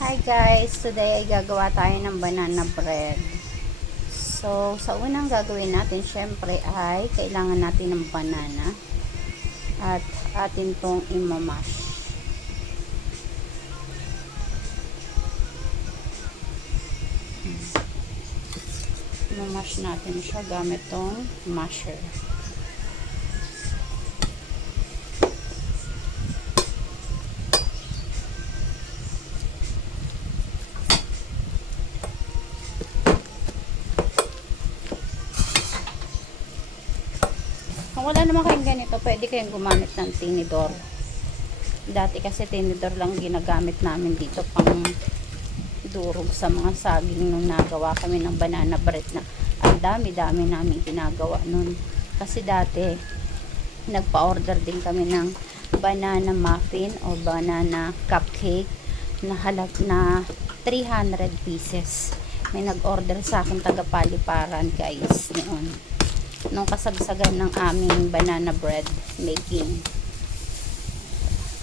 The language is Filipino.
Hi guys! Today ay gagawa tayo ng banana bread. So, sa unang gagawin natin, syempre ay kailangan natin ng banana at atin tong imamash. Imamash natin siya gamit tong masher. Kung wala naman kayong ganito, pwede kayong gumamit ng tinidor. Dati kasi tinidor lang ginagamit namin dito pang durog sa mga saging nung nagawa kami ng banana bread na ang dami-dami namin ginagawa nun. Kasi dati, nagpa-order din kami ng banana muffin o banana cupcake na halag na 300 pieces. May nag-order sa akin taga Paliparan guys noon. Nung kasagsagan ng aming banana bread making.